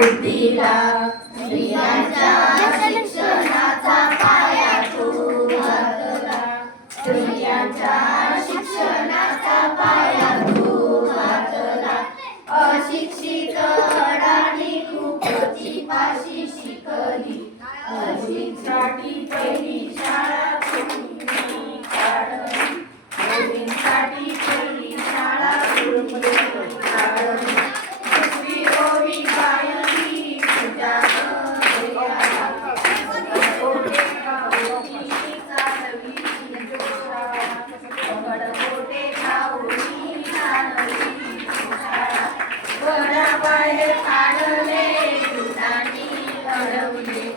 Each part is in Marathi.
बुद्धीला स्त्रियांच्या शिक्षणाचा पाया तू घातला स्त्रियांच्या शिक्षणाचा पाया तू घातला अशिक्षित अडाणी खूपची फाशी शिकली अशिक्षितांची पहिली शाळा तुम्ही काढली मुलींसाठी पहिली शाळा तुम्ही काढली दुसरी ओवी गायली तुझ्या बाहेर काढले दुधाने घडवले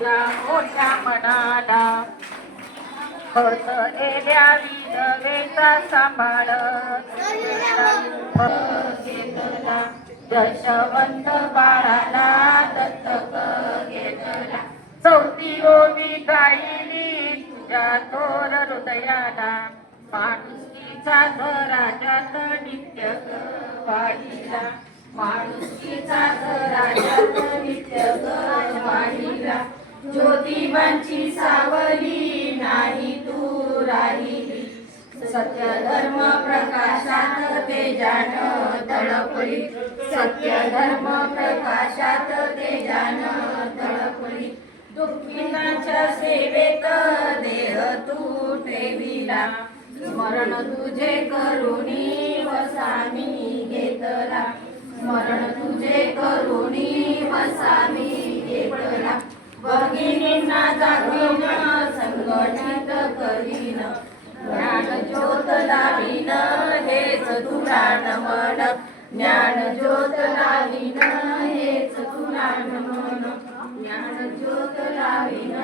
मोठ्या मनाला खत द्यावी नवेचा सांभाळ घेतला जशवंत बाळाला दत्तक घेतला चौथी ओवी गायली तुझ्या थोर हृदयाला माणुसकीचा घराच्यात नित्य वाढीला माणुसकीचा घराच्यात नित्य वाढीला ज्योतिबांची सावली नाही तू राहिली सत्य धर्म प्रकाशात तेजान तळपली सत्य धर्म प्रकाशात तेजान तळपली दुःखितांच्या सेवेत देह तू ठेविला स्मरण तुझे करुणी वसामी घेतला स्मरण तुझे करुणी वसामी घेतला भगिनींना जागीन संघटित करीन ज्ञान ज्योत लावीन हेच तुला नमन ज्ञान ज्योत लावीन हेच तुला नमन ज्ञान ज्योत लावीन